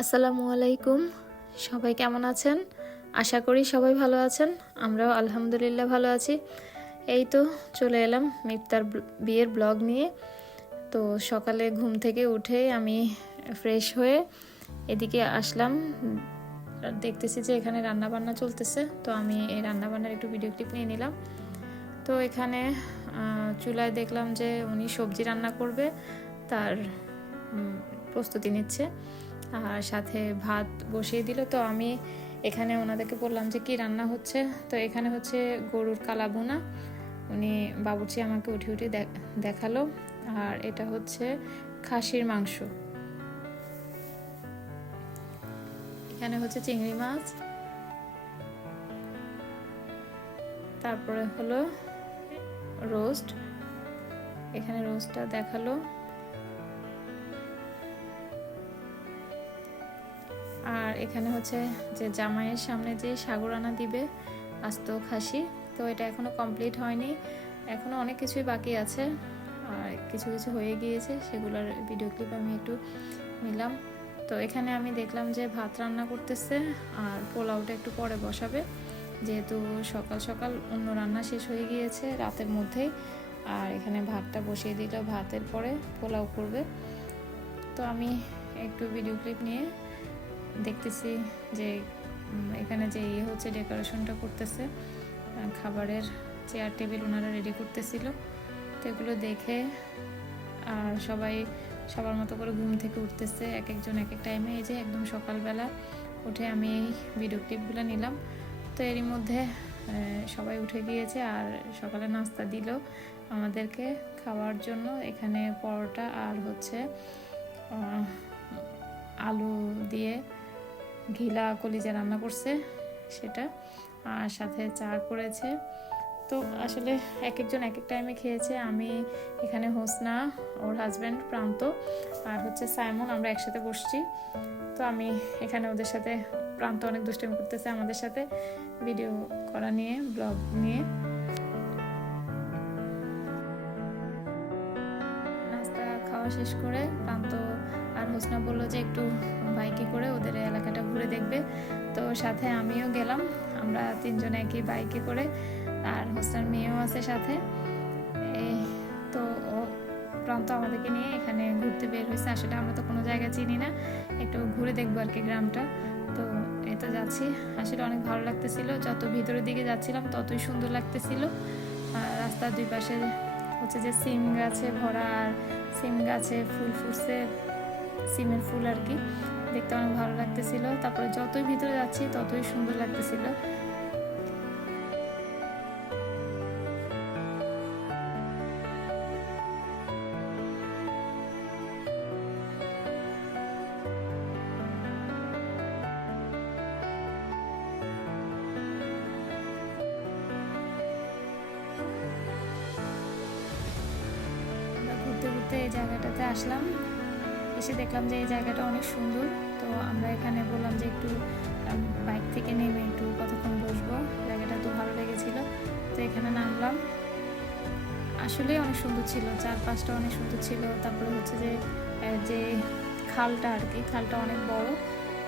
আসসালামু আলাইকুম। সবাই কেমন আছেন? আশা করি সবাই ভালো আছেন। আমরাও আলহামদুলিল্লাহ ভালো আছি। এই তো চলে এলাম মিফতার বিয়ের ব্লগ নিয়ে। তো সকালে ঘুম থেকে উঠে আমি ফ্রেশ হয়ে এদিকে আসলাম। দেখতেছি যে এখানে রান্না বান্না চলতেছে, তো আমি এই রান্না বান্নার একটু ভিডিও ক্লিপ নিয়ে নিলাম। তো এখানে চুলায় দেখলাম যে উনি সবজি রান্না করবে, তার প্রস্তুতি নিচ্ছে, আর সাথে ভাত বসিয়ে দিল। তো আমি এখানে ওনাদেরকে বললাম যে কি রান্না হচ্ছে। তো এখানে হচ্ছে গরুর কালাভুনা, উনি বাবুর্চি আমাকে উঠে উঠে দেখালো। আর এটা হচ্ছে খাসির মাংস, এখানে হচ্ছে চিংড়ি মাছ, তারপরে হলো রোস্ট, এখানে রোস্টটা দেখালো। আর এখানে হচ্ছে যে জামাইয়ের সামনে যে সাগুরানা দিবে আস্ত খাসি, তো এটা এখনো কমপ্লিট হয়নি, এখনো অনেক কিছুই বাকি আছে, আর কিছু কিছু হয়ে গিয়েছে, সেগুলোর ভিডিও ক্লিপ আমি একটু নিলাম। তো এখানে আমি দেখলাম যে ভাত রান্না করতেছে, আর পোলাওটা একটু পরে বসাবে, যেহেতু সকাল সকাল অন্য রান্না শেষ হয়ে গিয়েছে রাতের মধ্যেই। আর এখানে ভাতটা বসিয়ে দিল, ভাতের পরে পোলাও করবে। তো আমি একটু ভিডিও ক্লিপ নিয়ে দেখতেছি যে এখানে যে হচ্ছে ডেকোরেশনটা করতেছে, খাবারের চেয়ার টেবিল ওনারা রেডি করতেছিল। তো এগুলো দেখে আর সবার মতো করে ঘুম থেকে উঠতেছে, এক একজন এক এক টাইমে। এই যে একদম সকালবেলা উঠে আমি এই ভিডিও ক্লিপগুলো নিলাম। তো এরই মধ্যে সবাই উঠে গিয়েছে, আর সকালে নাস্তা দিল আমাদেরকে খাওয়ার জন্য। এখানে পরোটা আর হচ্ছে আলু দিয়ে ঘিলা কলিজা রান্না করছে সেটা, আর সাথে চা করেছে। তো আসলে এক একজন এক এক টাইমে খেয়েছে। আমি এখানে হোসনা, ওর হাজব্যান্ড প্রান্ত, আর হচ্ছে সাইমন, আমরা একসাথে বসছি। তো আমি এখানে ওদের সাথে, প্রান্ত অনেক দুষ্টামি করতেছে আমাদের সাথে ভিডিও করা নিয়ে, ব্লগ নিয়ে। নাস্তা খাওয়া শেষ করে প্রান্ত আর হোসনা বললো যে একটু বাইকে করে ওদের এলাকাটা ঘুরে দেখবে। তো সাথে আমিও গেলাম, আমরা তিনজন একই বাইকে করে, আর হোসনার মেয়েও আছে সাথে। তো ও প্রান্ত আমাদেরকে নিয়ে এখানে ঘুরতে বের হয়েছে। আসলে আমরা তো কোনো জায়গা চিনি না, একটু ঘুরে দেখবো আর কি গ্রামটা। তো এই তো যাচ্ছি, আসলে অনেক ভালো লাগতেছিল, যত ভিতরের দিকে যাচ্ছিলাম ততই সুন্দর লাগতেছিল। রাস্তার দুই পাশে হচ্ছে যে সিম গাছে ভরা, আর সিম গাছে ফুল ফুটছে, সিমের ফুল আর কি, দেখতে অনেক ভালো লাগতেছিল। তারপরে যতই ভিতরে যাচ্ছি ততই সুন্দর লাগতেছিল। ঘুরতে ঘুরতে এই জায়গাটাতে আসলাম, এসে দেখলাম যে এই জায়গাটা অনেক সুন্দর। তো আমরা এখানে বললাম যে একটু বাইক থেকে নেমে একটু কতক্ষণ বসবো, জায়গাটা তো ভালো লেগেছিল। তো এখানে নামলাম, আসলে অনেক সুন্দর ছিল, চারপাশটা অনেক সুন্দর ছিল। তারপরে হচ্ছে যে যে খালটা আর কি, খালটা অনেক বড়।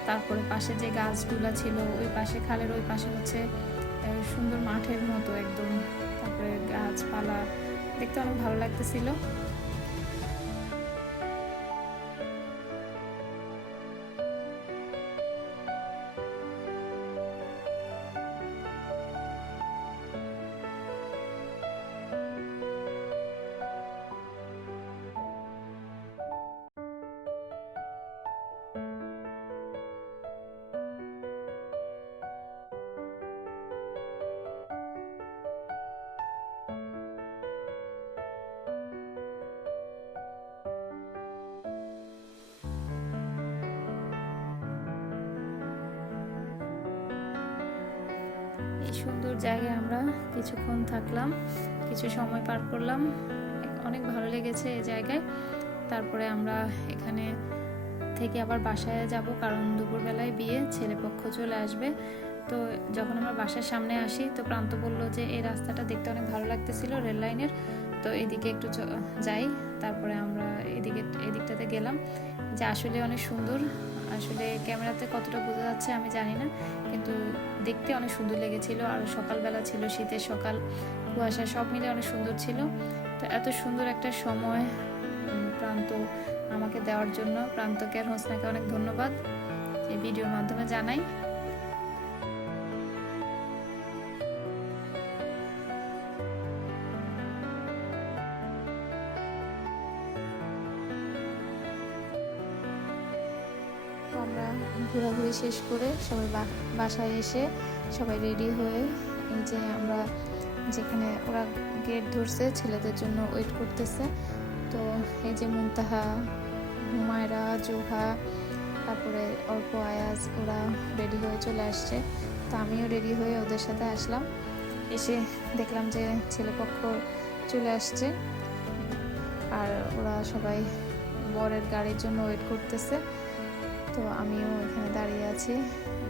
তারপরে পাশে যে গাছগুলা ছিল, ওই পাশে খালের ওই পাশে হচ্ছে সুন্দর মাঠের মতো একদম, তারপরে গাছপালা দেখতে অনেক ভালো লাগতেছিল। এই সুন্দর জায়গায় আমরা কিছুক্ষণ থাকলাম, কিছু সময় পার করলাম, অনেক ভালো লেগেছে এই জায়গায়। তারপরে আমরা এখানে থেকে আবার বাসায় যাব, কারণ দুপুরবেলায় বিয়ে, ছেলেপক্ষ চলে আসবে। তো যখন আমরা বাসার সামনে আসি, তো প্রান্ত বলল যে এই রাস্তাটা দেখতে অনেক ভালো লাগতেছিল রেল লাইনের, তো এদিকে একটু যাই। তারপরে আমরা এদিকটাতে গেলাম, যে আসলে অনেক সুন্দর। আসলে ক্যামেরাতে কতটা বোঝা যাচ্ছে আমি জানি না, কিন্তু দেখতে অনেক সুন্দর লেগেছিল। আর সকালবেলা ছিল, শীতের সকাল, কুয়াশা, সব মিলে অনেক সুন্দর ছিল। তো এত সুন্দর একটা সময় প্রান্ত আমাকে দেওয়ার জন্য প্রান্তকে আর হোসনাকে অনেক ধন্যবাদ এই ভিডিওর মাধ্যমে জানাই। আমরা ঘোরাঘুরি শেষ করে সবাই বাসায় এসে সবাই রেডি হয়ে, এই যে আমরা যেখানে ওরা গেট ধরছে ছেলেদের জন্য ওয়েট করতেছে, তো এই যে মুনতাহা, হুমায়রা, জোহা, তারপরে অল্প, আয়াজ, ওরা রেডি হয়ে চলে আসছে। তো আমিও রেডি হয়ে ওদের সাথে আসলাম। এসে দেখলাম যে ছেলেপক্ষ চলে আসছে আর ওরা সবাই বরের গাড়ির জন্য ওয়েট করতেছে। তো আমিও এখানে দাঁড়িয়ে আছি,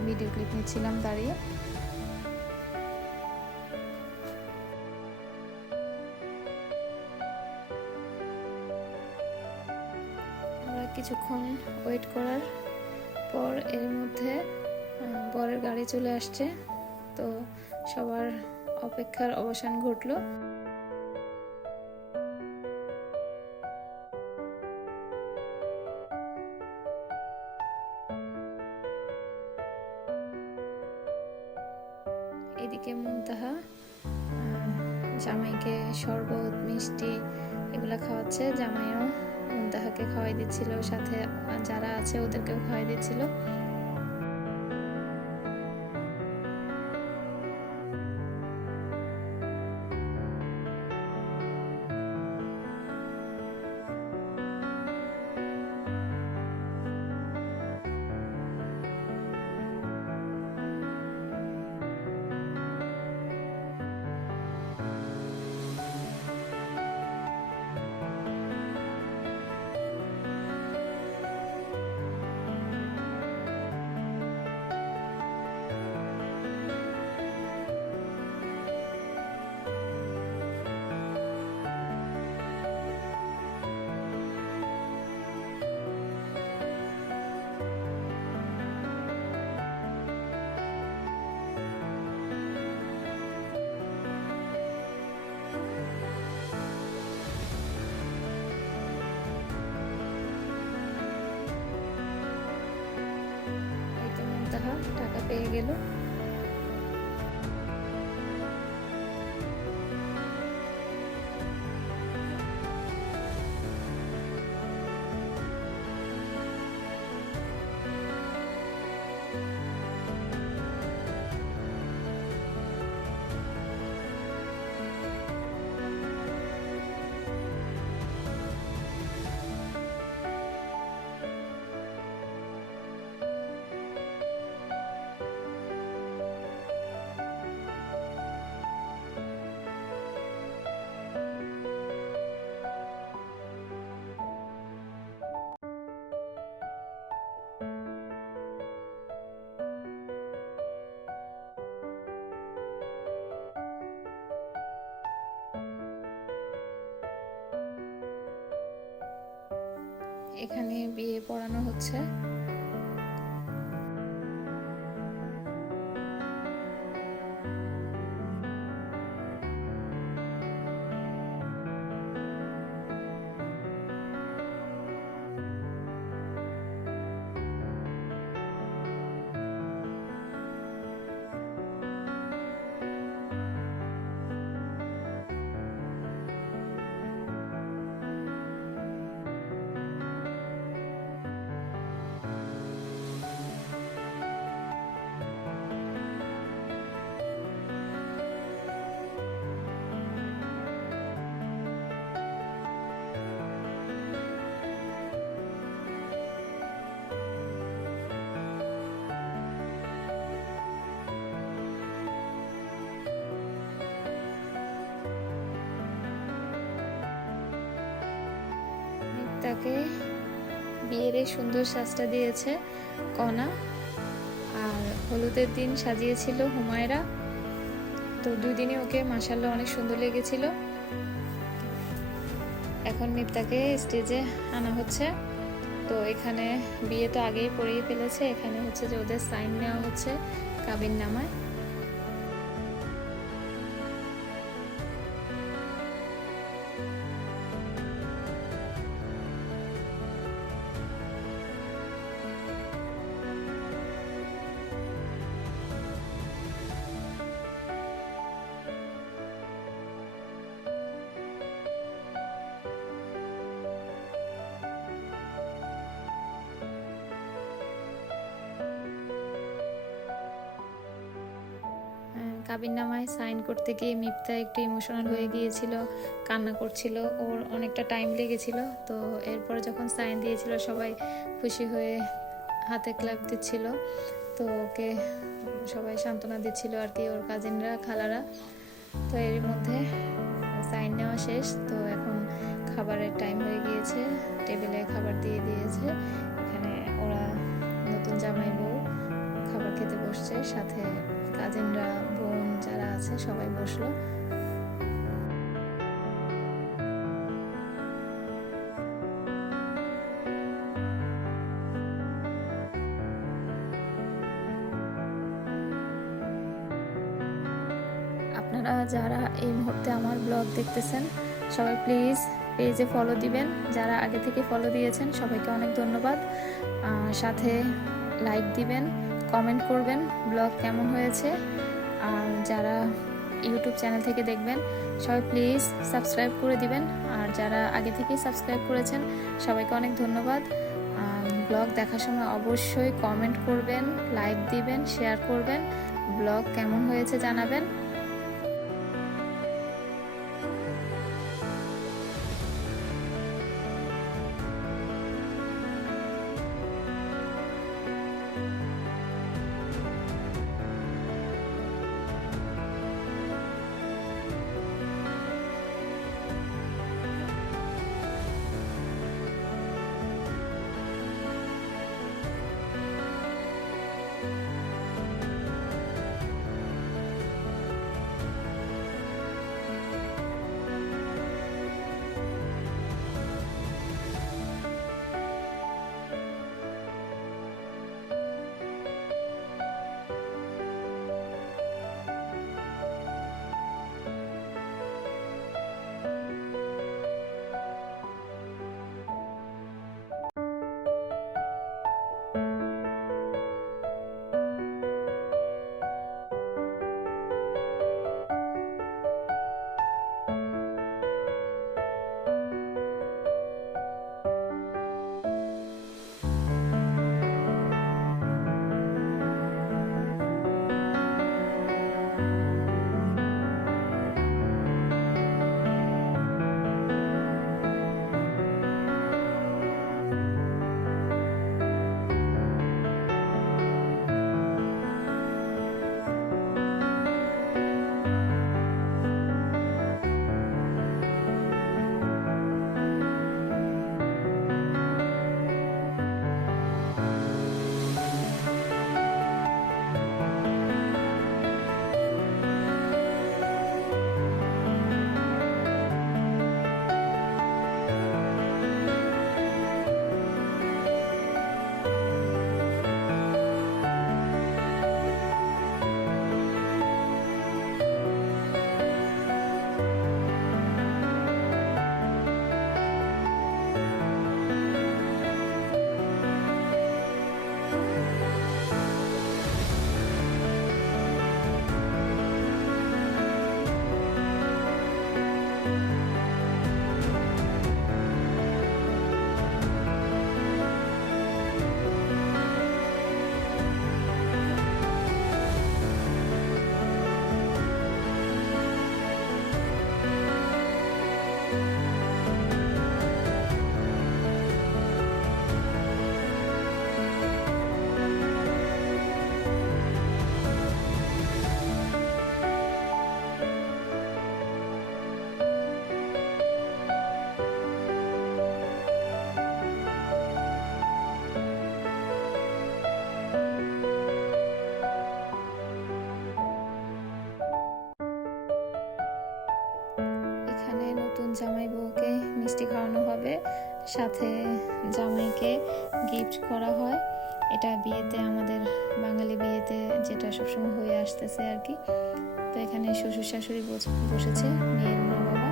ভিডিও ক্লিপ নিচ্ছিলাম দাঁড়িয়ে। আমরা কিছুক্ষণ ওয়েট করার পর এর মধ্যে বরের গাড়ি চলে আসছে। তো সবার অপেক্ষার অবসান ঘটলো। এদিকে মুনতাহা জামাইকে শরবত, মিষ্টি এগুলা খাওয়াচ্ছে। জামাইও মুনতাহাকে খাওয়াই দিচ্ছিল, সাথে যারা আছে ওদেরকেও খাওয়াই দিচ্ছিল। টাকা পেয়ে গেল। এখানে বিয়ে পড়ানো হচ্ছে। তাকে বিয়ের এই সুন্দর সাজটা দিয়েছে কনা, আর হলুদের দিন সাজিয়েছিল হুমায়রা। তো দুই দিনে ওকে মাশাআল্লাহ অনেক সুন্দর লেগেছিল। এখন মিফতাকে স্টেজে আনা হচ্ছে। তো এখানে বিয়ে তো আগেই পড়িয়ে ফেলেছে, এখানে হচ্ছে যে ওদের সাইন নেওয়া হচ্ছে কাবিন নামায়। কাবিন নামায় সাইন করতে গিয়ে মিপ্তা একটু ইমোশনাল হয়ে গিয়েছিল, কান্না করছিল, ওর অনেকটা টাইম লেগেছিল। তো এরপরে যখন সাইন দিয়েছিল সবাই খুশি হয়ে হাতে ক্ল্যাপ দিচ্ছিল, তো ওকে সবাই সান্ত্বনা দিচ্ছিল আর কি, ওর কাজিনরা, খালারা। তো এর মধ্যে সাইন নেওয়া শেষ, তো এখন খাবারের টাইম হয়ে গিয়েছে, টেবিলে খাবার দিয়ে দিয়েছে। এখানে ওরা নতুন জামাই বউ খাবার খেতে বসছে, সাথে কাজিনরা, বোন যারা আছে সবাই বসলো। আপনারা যারা এই মুহূর্তে আমার ব্লগ দেখতেছেন সবাই প্লিজ পেজে ফলো দিবেন, যারা আগে থেকে ফলো দিয়েছেন সবাইকে অনেক ধন্যবাদ। সাথে লাইক দিবেন, কমেন্ট করবেন ব্লগ কেমন হয়েছে। আর যারা ইউটিউব চ্যানেল থেকে দেখবেন সবাই প্লিজ সাবস্ক্রাইব করে দিবেন, আর যারা আগে থেকেই সাবস্ক্রাইব করেছেন সবাইকে অনেক ধন্যবাদ। ব্লগ দেখার সময় অবশ্যই কমেন্ট করবেন, লাইক দিবেন, শেয়ার করবেন, ব্লগ কেমন হয়েছে জানাবেন। জামাই বউকে মিষ্টি খাওয়ানো হবে, সাথে জামাইকে গিফট করা হয়। এটা বিয়েতে, আমাদের বাঙালি বিয়েতে যেটা সবসময় হয়ে আসতেছে আর কি। তো এখানে শ্বশুর শাশুড়ি বসেছে, মেয়ের মা বাবা।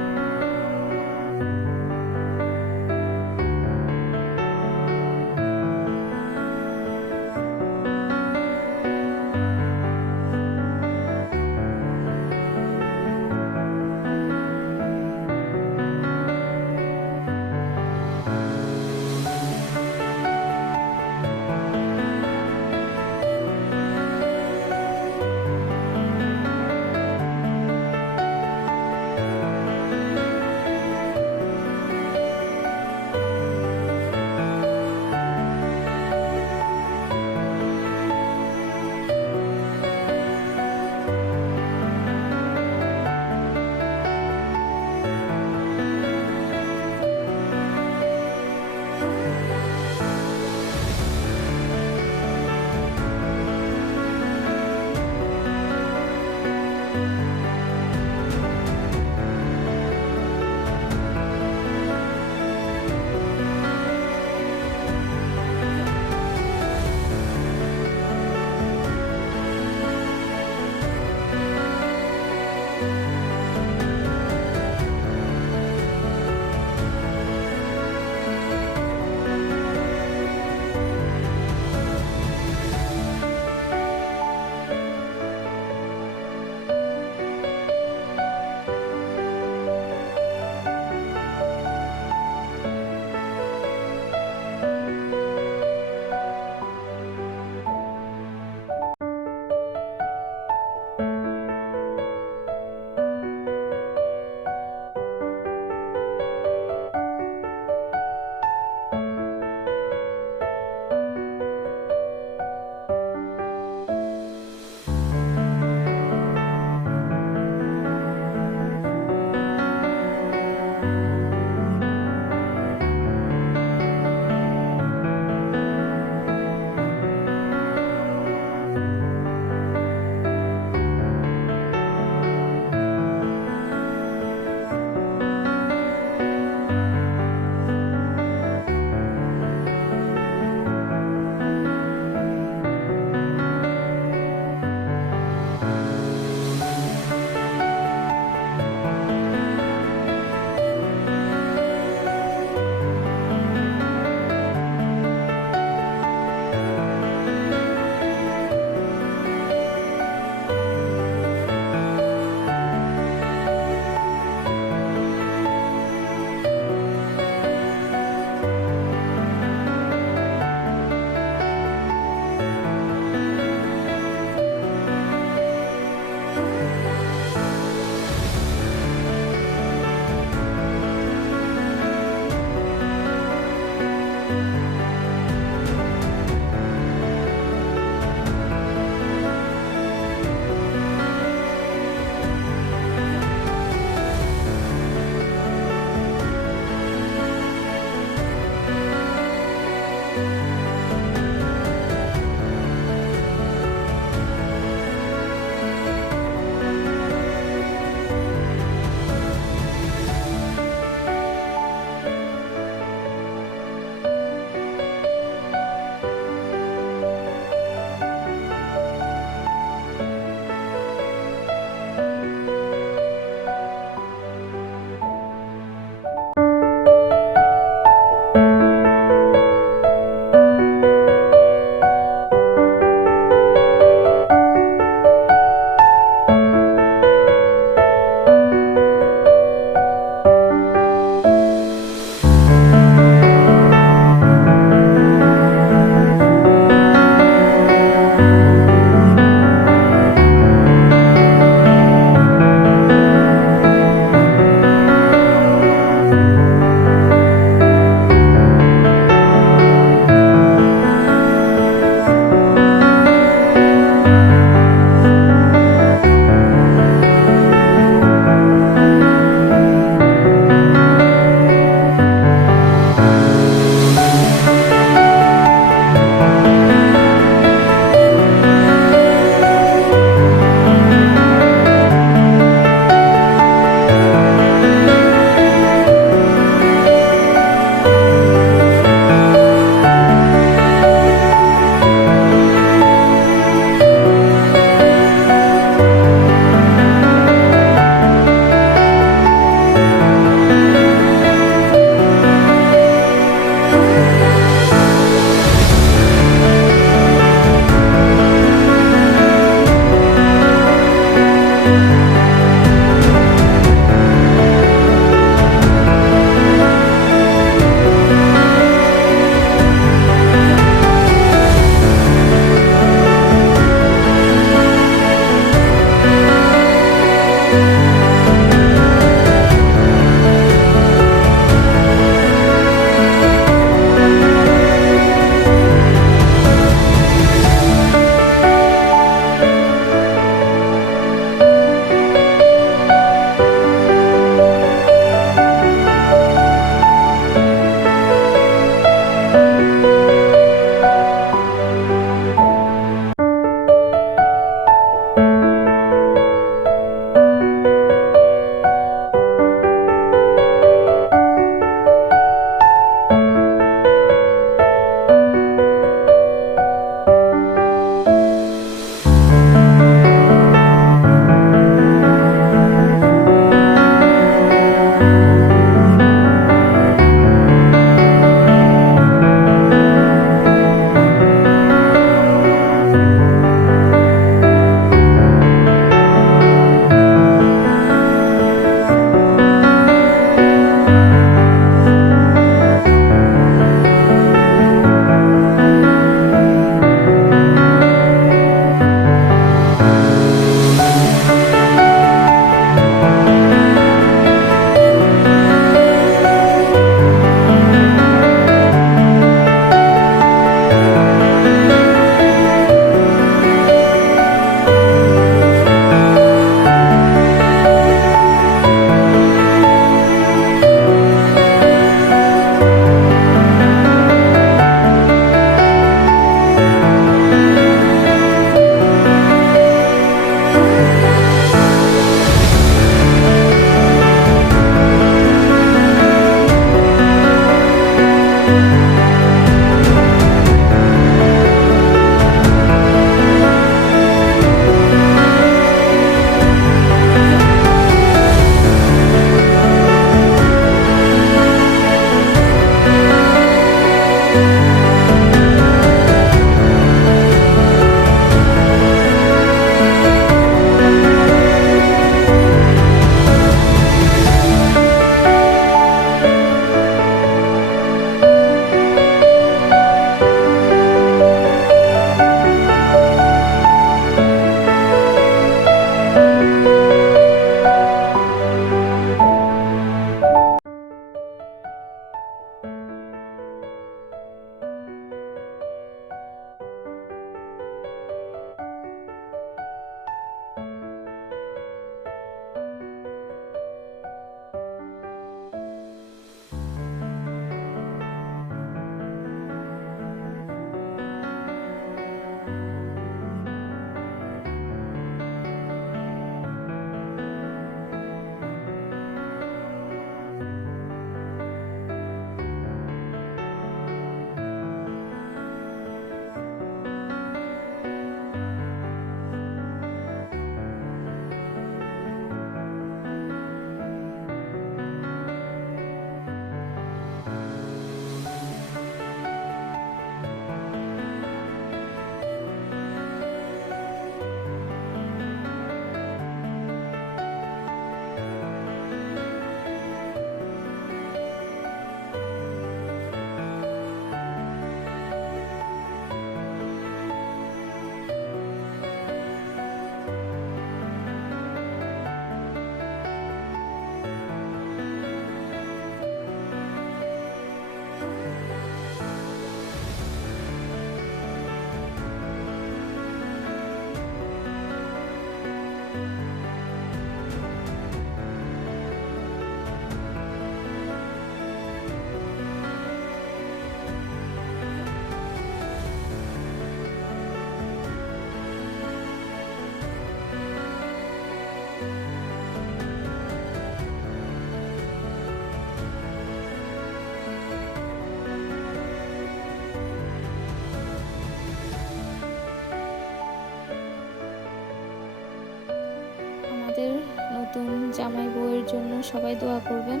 আমাদের নতুন জামাই বউয়ের জন্য সবাই দোয়া করবেন,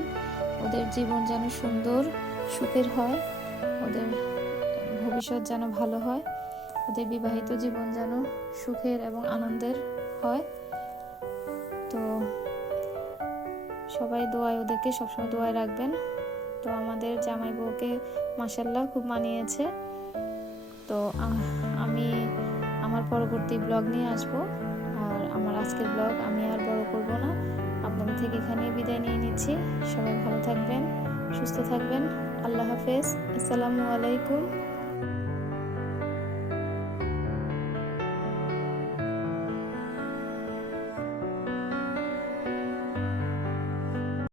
ওদের জীবন যেন সুন্দর সুখের হয়, ওদের ভবিষ্যৎ যেন ভালো হয়, ওদের বিবাহিত জীবন যেন সুখের এবং আনন্দের হয়। তো সবাই দোয়ায় ওদেরকে সবসময় দোয়ায় রাখবেন। তো আমাদের জামাই বউকে মাশাআল্লাহ খুব মানিয়েছে। তো আমি আমার পরবর্তী ব্লগ নিয়ে আসব। আর আমার আজকের ব্লগ আমি আর বড় করব না, আপনাদের থেকে এখানে বিদায় নিয়ে নিচ্ছি। সবাই ভালো থাকবেন, সুস্থ থাকবেন। আল্লাহ হাফেজ। আসসালামু আলাইকুম।